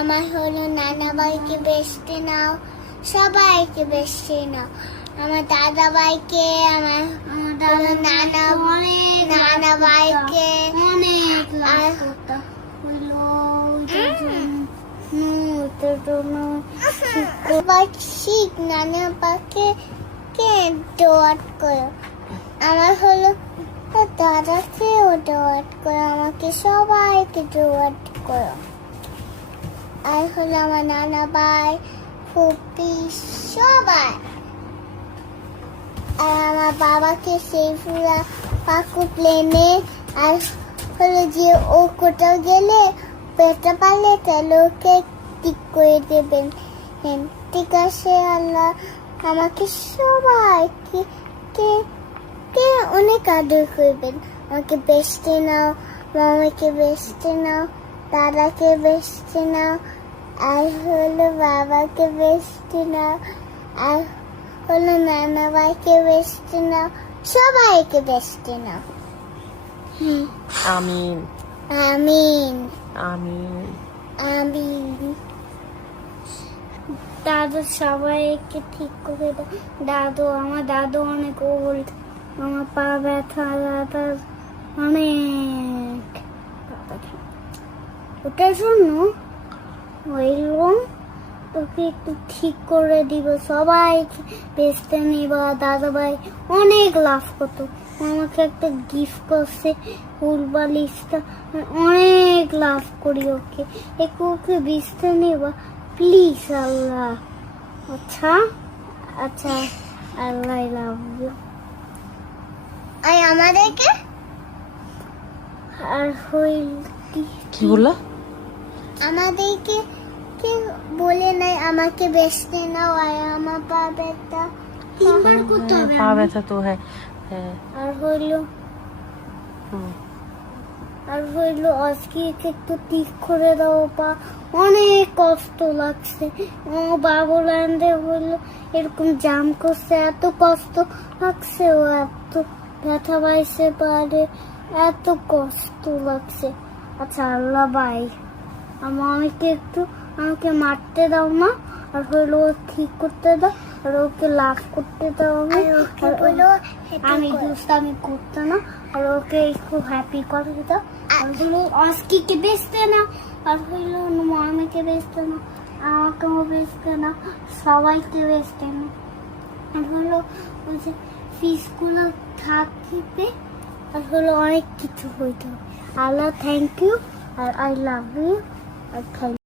আমার হলো নানা ভাইকে বেস্টে নাও, সবাইকে বেস্টে নাও। আমার দাদা ভাইকে, আমার নানা ভাইকে অনেক নানা পাকে কে ডোয়াট করো। আমার হলো দাদাকেও ডোয়াট করো, আমাকে সবাইকে ডোয়াট করো। আর হলো আমার নানা ভাই, ফুপি, সবাই। আর আমার বাবাকে সেইফুলা পাকু প্লেনে, আর হলো যে ও কোথাও গেলে পেটে পারলে তাহলে ওকে ঠিক করে দেবেন। ঠিক আছে আল্লাহ আমাকে সবাইকে কে কে অনেক আদর করবেন। আমাকে বেস্টে নাও, মামাকে বেস্টে নাও, দাদাকে বেস্টে নাও, আর হলো বাবাকে বেস্টে নাও, আর হলো নানা ভাইকে বেস্টে নাও, সবাইকে বেস্টে নাও। আমিন আমিন আমিন আমিন। দাদু সবাইকে ঠিক করে দাও। আমার দাদু অনেক ওল্ড, আমার পা ব্যথা, দাদার অনেক ওটার জন্য ওইরকম তোকে একটু ঠিক করে দিব। সবাইকে বেচতে নিবা। দাদা ভাই অনেক লাভ করতো, আমাকে একটা গিফট করছে ফুলবালিশটা, অনেক লাভ করি ওকে। ওকে বেচতে নিবা প্লিজ আল্লাহ। আচ্ছা আচ্ছা, আল্লাহ লাভ ইউ। আর আমাদেরকে আর হইল কি বললা? আমাদেরকে কে বলে নাই আমাকে বেচতে নাও। আর আমার পা ব্যথা, তিনবার করতে হবে। পা ব্যথা তো হ্যাঁ। আর হইলো আজকে একটু ঠিক করে দাও, পা অনেক কষ্ট লাগছে। ও বাবুল্যান্ডে হইলো এরকম জাম করছে, এত কষ্ট লাগছে, ও এত ব্যথা পাইছে পারে, এত কষ্ট লাগছে। আচ্ছা আল্লাহ ভাই আমাকে একটু আমাকে মারতে দাও না, আর হইলো ঠিক করতে দাও, আর ওকে লাভ করতে দাও। আমি দুষ্টামি করতে না, আর ওকে একটু হ্যাপি করে দাও। আর হইলো অস্কিকে বেচতে না, আর হইলো মামাকে বেচতে না, আমাকেও বেচতে না, সবাইকে বেচতে না। আর হলো ওই যে ফিসগুলো থাকবে, আর হলো অনেক কিছু হইতে হবে। আল্লাহ থ্যাংক ইউ, আর আই লাভ ইউ, আর থ্যাংক